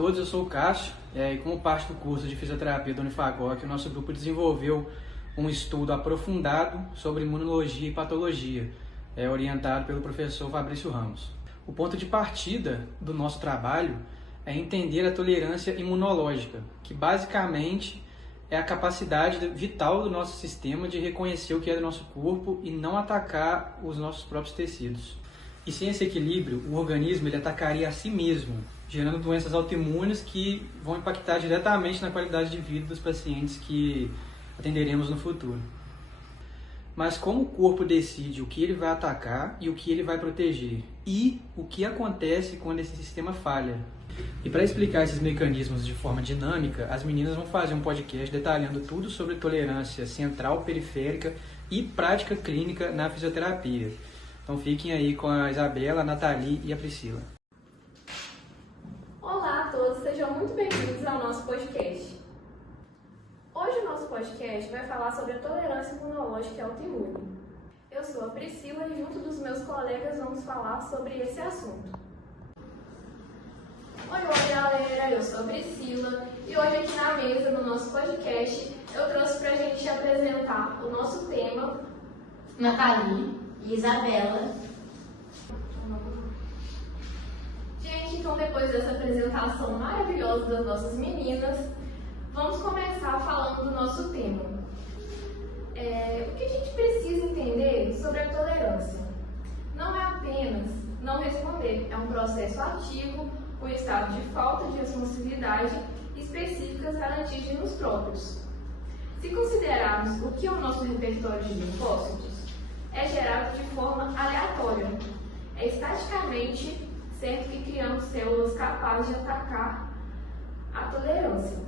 todos, eu sou o Cássio e como parte do curso de Fisioterapia da Unifagoc, o nosso grupo desenvolveu um estudo aprofundado sobre imunologia e patologia, orientado pelo professor Fabrício Ramos. O ponto de partida do nosso trabalho é entender a tolerância imunológica, que basicamente é a capacidade vital do nosso sistema de reconhecer o que é do nosso corpo e não atacar os nossos próprios tecidos. E sem esse equilíbrio, o organismo ele atacaria a si mesmo, gerando doenças autoimunes que vão impactar diretamente na qualidade de vida dos pacientes que atenderemos no futuro. Mas como o corpo decide o que ele vai atacar e o que ele vai proteger? E o que acontece quando esse sistema falha? E para explicar esses mecanismos de forma dinâmica, as meninas vão fazer um podcast detalhando tudo sobre tolerância central, periférica e prática clínica na fisioterapia. Então fiquem aí com a Isabela, a Nathalie e a Priscila. Olá a todos, sejam muito bem-vindos ao nosso podcast. Hoje o nosso podcast vai falar sobre a tolerância imunológica autoimune. Eu sou a Priscila e junto dos meus colegas vamos falar sobre esse assunto. Oi galera, eu sou a Priscila e hoje aqui na mesa do nosso podcast eu trouxe pra gente apresentar o nosso tema, Nathalie e Isabela. Gente, então depois dessa apresentação maravilhosa das nossas meninas, vamos começar falando do nosso tema. O que a gente precisa entender sobre a tolerância? Não é apenas não responder, é um processo ativo, o estado de falta de responsividade específicas a antígenos próprios. Se considerarmos o que é o nosso repertório de linfócitos, é gerado de forma aleatória. É estaticamente certo que criamos células capazes de atacar a tolerância.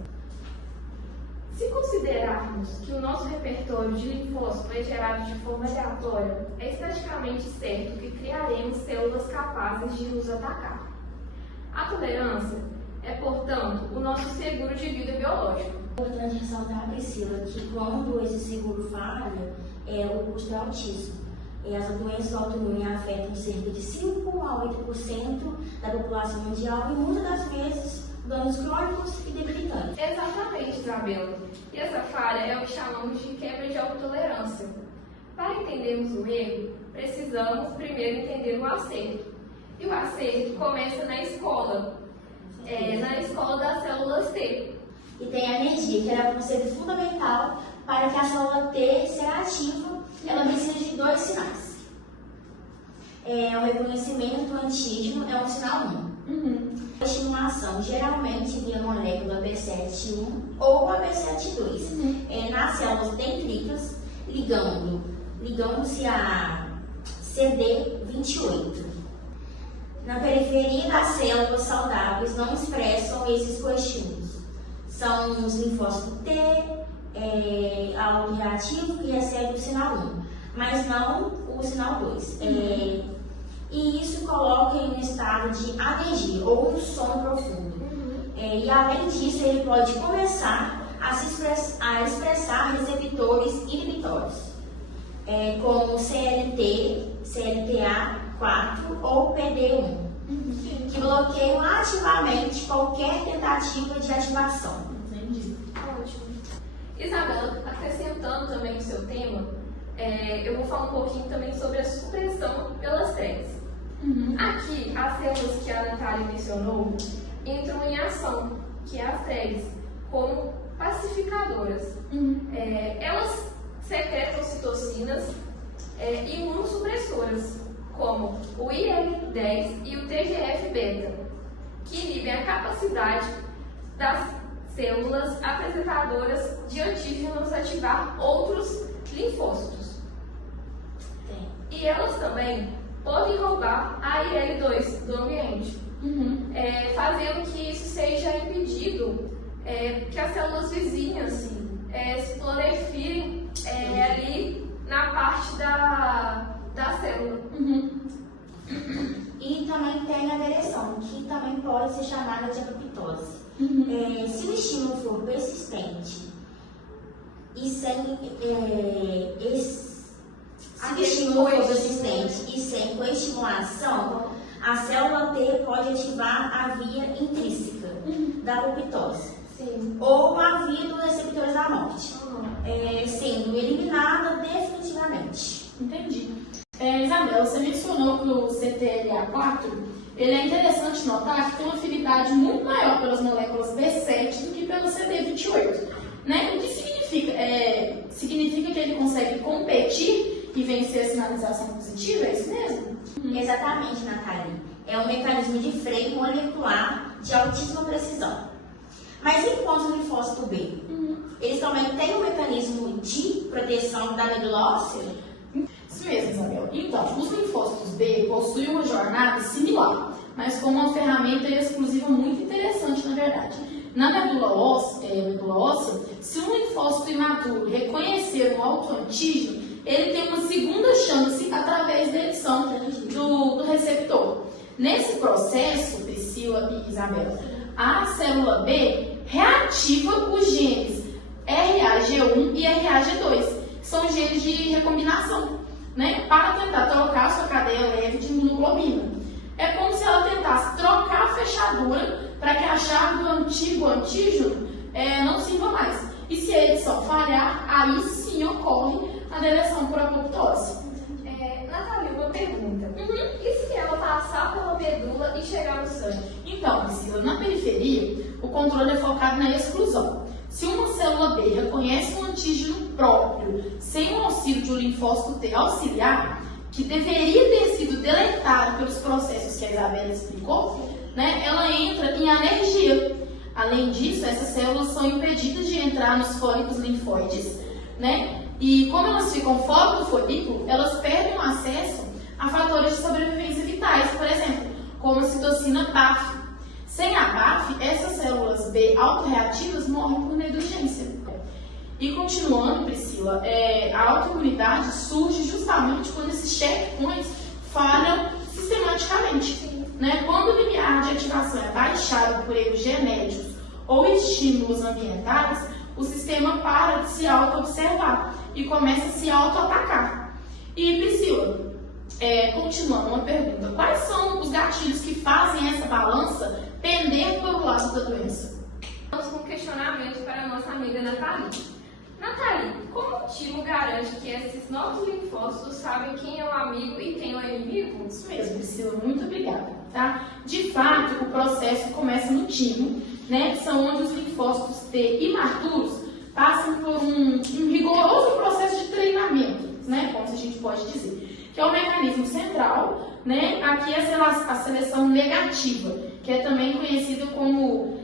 Se considerarmos que o nosso repertório de linfócitos é gerado de forma aleatória, é estaticamente certo que criaremos células capazes de nos atacar. A tolerância é, portanto, o nosso seguro de vida biológico. É importante ressaltar, Priscila, que quando esse seguro falha, o custo é altíssimo. As doenças autoimunes afetam cerca de 5 a 8% da população mundial e muitas das vezes danos crônicos e debilitantes. Exatamente, Isabela. E essa falha é o que chamamos de quebra de autotolerância. Para entendermos o erro, precisamos primeiro entender o acerto. E o acerto começa na escola das células T. E tem a energia, que era um conceito fundamental para que a célula T seja ativa, ela precisa de 2 sinais. O reconhecimento do antígeno é um sinal 1. A estimulação, geralmente via molécula B7-1 ou a B7-2, nas células dendríticas, ligando-se a CD28. Na periferia das células saudáveis não expressam esses coestímulos. São os linfócitos T, autoreativo, que recebe o sinal 1, mas não o sinal 2. E isso coloca em um estado de alergia ou um sono profundo. E além disso, ele pode começar a expressar receptores inibitórios, como CLT, CLTA4 ou PD1, que bloqueiam ativamente qualquer tentativa de ativação. Entendi. Ótimo. Isabela, acrescentando também o seu tema, eu vou falar um pouquinho também sobre a supressão pelas TREGs. Aqui, as células que a Natália mencionou entram em ação, que é as TREGs, como pacificadoras. Elas secretam citocinas imunossupressoras, como o IL-10 e o TGF-beta, que inibem a capacidade das células apresentadoras de antígenos ativar outros linfócitos. E elas também podem roubar a IL-2 do ambiente, fazendo que isso seja impedido, que as células vizinhas se proliferem ali na parte da célula. E também tem a agressão, que também pode ser chamada de apoptose. Se o estímulo for persistente e sem coestimulação, a célula T pode ativar a via intrínseca, da apoptose. Sim. Ou a via dos receptores da morte, sendo eliminada definitivamente. Entendi. Isabela, você mencionou que o CTLA4 ele é interessante notar que tem uma afinidade muito maior pelas moléculas B7 do que pelo CD28. Né? O que significa? Significa que ele consegue competir e vencer a sinalização positiva? É isso mesmo? Exatamente, Nathalie. É um mecanismo de freio molecular de altíssima precisão. Mas enquanto o linfócito B, eles também têm um mecanismo de proteção da medula óssea? Isso mesmo, Isabel. Então, os linfócitos B possuem uma jornada similar, mas com uma ferramenta exclusiva muito interessante, na verdade. Na medula óssea, se um linfócito imaturo reconhecer um autoantígeno, ele tem uma segunda chance através da edição do receptor. Nesse processo, Priscila e Isabela, a célula B reativa os genes RAG1 e RAG2, que são genes de recombinação, né, para tentar trocar a sua cadeia leve de imunoglobina. É como se ela tentasse trocar a fechadura para que a chave do antigo antígeno não sirva mais. E se a edição falhar, aí sim ocorre a deleção por apoptose. Nathalie, uma pergunta. E se ela passar pela medula e chegar no sangue? Então, Priscila, na periferia, o controle é focado na exclusão. Se uma célula B reconhece um antígeno próprio, sem o auxílio de um linfócito T auxiliar, que deveria ter sido deletado pelos processos que a Isabela explicou, né, ela entra em alergia. Além disso, essas células são impedidas de entrar nos fólicos linfóides, né? E como elas ficam fora do folículo, elas perdem o acesso a fatores de sobrevivência vitais, por exemplo, como a citocina BAFF. Sem a BAFF, essas células B autorreativas morrem por negligência. E continuando, Priscila, a autoimunidade surge justamente quando esses checkpoints falham sistematicamente. Né? Quando o limiar de ativação é baixado por erros genéticos ou estímulos ambientais, o sistema para de se auto-observar e começa a se auto-atacar. E, Priscila, continuando uma pergunta, quais são os gatilhos que fazem essa balança pender para o lado da doença? Vamos com um questionamento para a nossa amiga Nathalie. Nathalie, como o timo garante que esses novos linfócitos sabem quem é o amigo e quem é o inimigo? Isso mesmo, Priscila, muito obrigada. Tá? De fato, o processo começa no timo, né, que são onde os linfócitos T imaturos passam por um rigoroso processo de treinamento, né, como a gente pode dizer, que é o mecanismo central, né, aqui é a seleção negativa, que é também conhecida como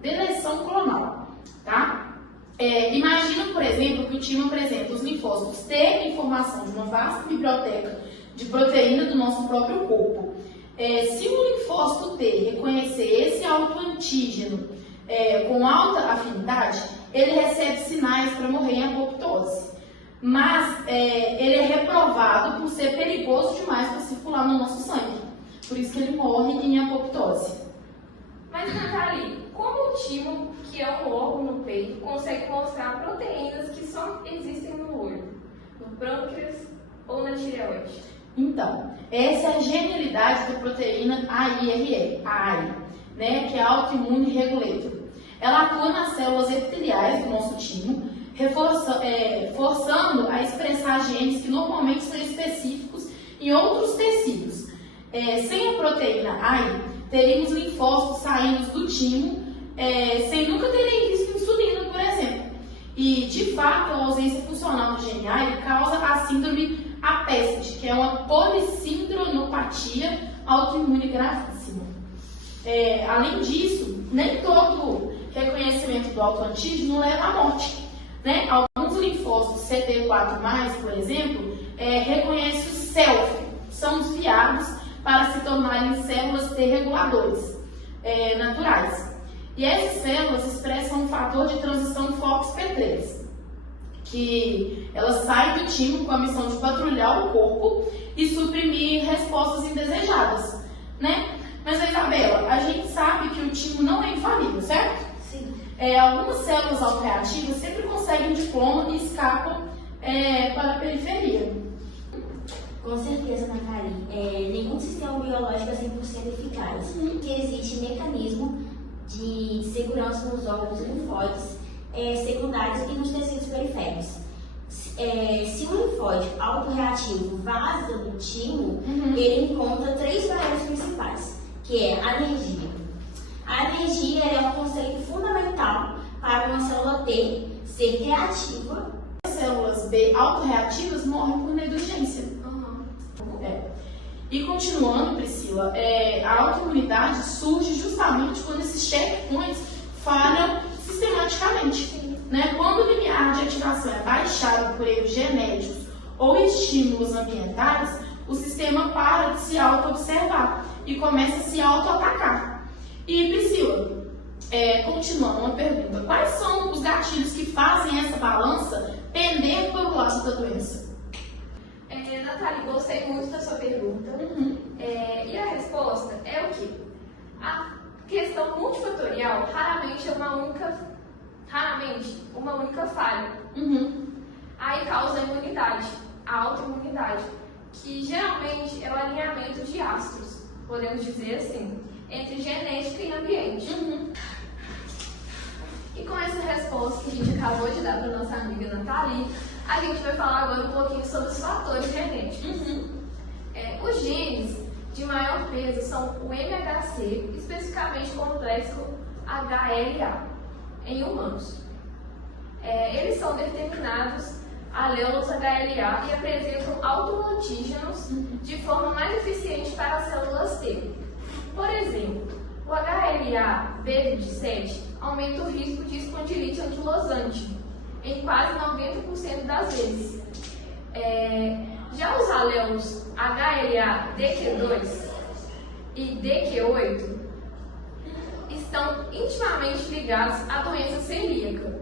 deleção clonal, tá? Imagina, por exemplo, que o timo apresenta os linfócitos T em formação de uma vasta biblioteca de proteína do nosso próprio corpo. Se o linfócito T reconhecer esse autoantígeno com alta afinidade, ele recebe sinais para morrer em apoptose. Mas ele é reprovado por ser perigoso demais para circular no nosso sangue. Por isso que ele morre em apoptose. Mas, Nathalie, como o timo, que é um órgão no peito, consegue mostrar proteínas que só existem no olho, no brânquias ou na tireoide? Então, essa é a genialidade da proteína AIRE, né, que é Autoimmune Regulator. Ela atua nas células epiteliais do nosso timo, forçando a expressar genes que normalmente são específicos em outros tecidos. Sem a proteína AI, teríamos linfócitos saindo do timo sem nunca terem visto insulina, por exemplo. E, de fato, a ausência funcional do gene AI causa a síndrome APEST, que é uma polissindronopatia autoimune gravíssima. Além disso, nem todo reconhecimento do autoantígeno leva à morte. Né? Alguns linfócitos CD4+, por exemplo, reconhecem o self, são desviados para se tornarem células T reguladores naturais. E essas células expressam um fator de transição FOXP3, que elas saem do timo com a missão de patrulhar o corpo e suprimir respostas indesejadas, né? Mas, Isabela, a gente sabe que o timo não é infalível, certo? Sim. Algumas células autoreativas sempre conseguem um diploma e escapam para a periferia. Com certeza, Nathalie. Nenhum sistema biológico é 100% eficaz, porque existe mecanismo de segurança nos órgãos linfóides secundários e nos tecidos periféricos. Se o linfóide autorreativo vaza do timo, ele encontra 3 barreiras principais, que é a energia. A energia é um conceito fundamental para uma célula T ser reativa. As células B autorreativas morrem por negligência. E continuando, Priscila, a autoimunidade surge justamente quando esses checkpoints falham sistematicamente. Né? Quando o limiar de ativação é baixado por erros genéticos ou estímulos ambientais, o sistema para de se auto-observar e começa a se auto-atacar. E, Priscila, continuando uma pergunta, quais são os gatilhos que fazem essa balança pender para o lado da doença? Natália, gostei muito da sua pergunta. E a resposta é o quê? A questão multifatorial raramente é uma única falha. Aí causa a imunidade, a autoimunidade, que geralmente é o alinhamento de astros, podemos dizer assim, entre genética e ambiente. E com essa resposta que a gente acabou de dar para nossa amiga Nathalie, a gente vai falar agora um pouquinho sobre os fatores genéticos. Os genes de maior peso são o MHC, especificamente o complexo HLA, em humanos. Eles são determinados alelos HLA e apresentam autoantígenos de forma mais eficiente para as células T. Por exemplo, o HLA-B27 aumenta o risco de espondilite anquilosante em quase 90% das vezes. Já os alelos HLA-DQ2 e DQ8 estão intimamente ligados à doença celíaca.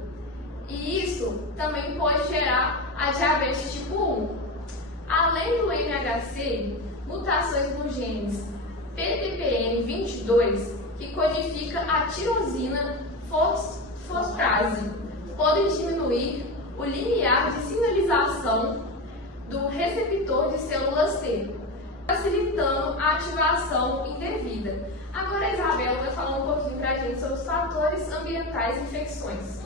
E isso também pode gerar a diabetes tipo 1. Além do MHC, mutações nos genes PTPN22, que codifica a tirosina fosfatase, podem diminuir o limiar de sinalização do receptor de células T, facilitando a ativação indevida. Agora a Isabela vai falar um pouquinho para a gente sobre os fatores ambientais e infecções.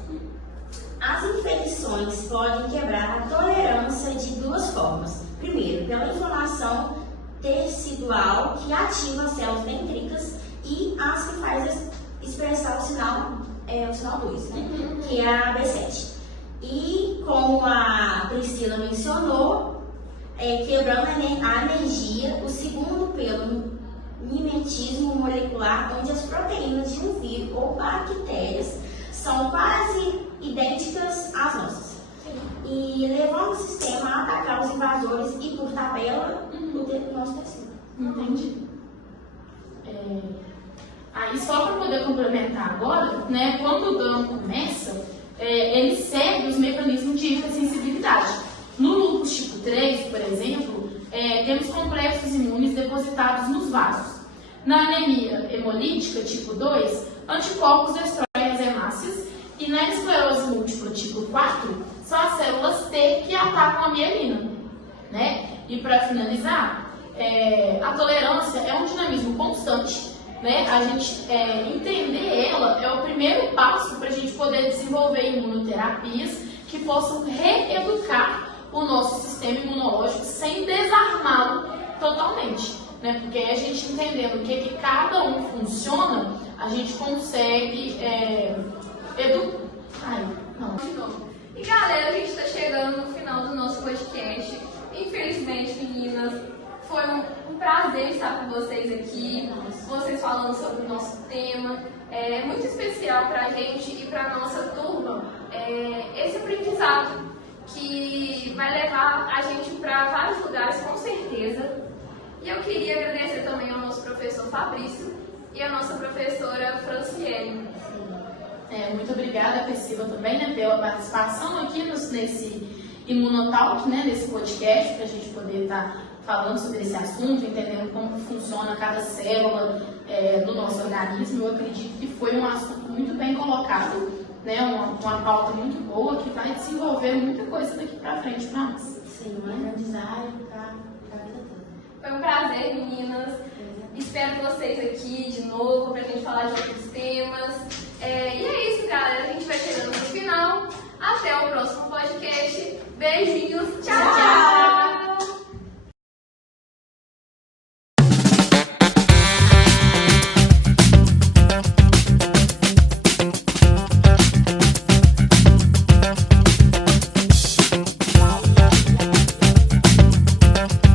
As infecções podem quebrar a tolerância de 2 formas. Primeiro, pela inflamação tecidual que ativa as células dendríticas e as que faz expressar o sinal 2, que é a B7. E como a Priscila mencionou, quebrando a energia, o segundo pelo mimetismo molecular, onde as proteínas de um vírus ou bactérias são quase idênticas às nossas. E levando o sistema a atacar os invasores e, por tabela, o nosso tecido. Entendi. Aí, só para poder complementar agora, né, quando o dano começa, ele segue os mecanismos de hipersensibilidade. No lúpus tipo 3, por exemplo, temos complexos imunes depositados nos vasos. Na anemia hemolítica tipo 2, anticorpos destroem as hemácias. E na esclerose múltipla tipo 4, são as células T que atacam a mielina. Né? E para finalizar, a tolerância é um dinamismo constante. Né? A gente entender ela é o primeiro passo para a gente poder desenvolver imunoterapias que possam reeducar o nosso sistema imunológico sem desarmá-lo totalmente. Né? Porque a gente entendendo o que cada um funciona, a gente consegue E galera, a gente está chegando no final do nosso podcast. Infelizmente, meninas, foi um prazer estar com vocês aqui, vocês falando sobre o nosso tema. É muito especial para a gente e para a nossa turma esse aprendizado que vai levar a gente para vários lugares, com certeza. E eu queria agradecer também ao nosso professor Fabrício e à nossa professora Franciele. Muito obrigada, Priscila, também, né, pela participação aqui nesse Imunotalk, né, nesse podcast, para a gente poder estar falando sobre esse assunto, entendendo como funciona cada célula do nosso organismo. Eu acredito que foi um assunto muito bem colocado, né, uma pauta muito boa que vai desenvolver muita coisa daqui para frente para nós. Sim, um aprendizado para a vida toda. Foi um prazer, meninas. Espero vocês aqui de novo pra gente falar de outros temas. E é isso, galera. A gente vai chegando no final. Até o próximo podcast. Beijinhos. Tchau, tchau.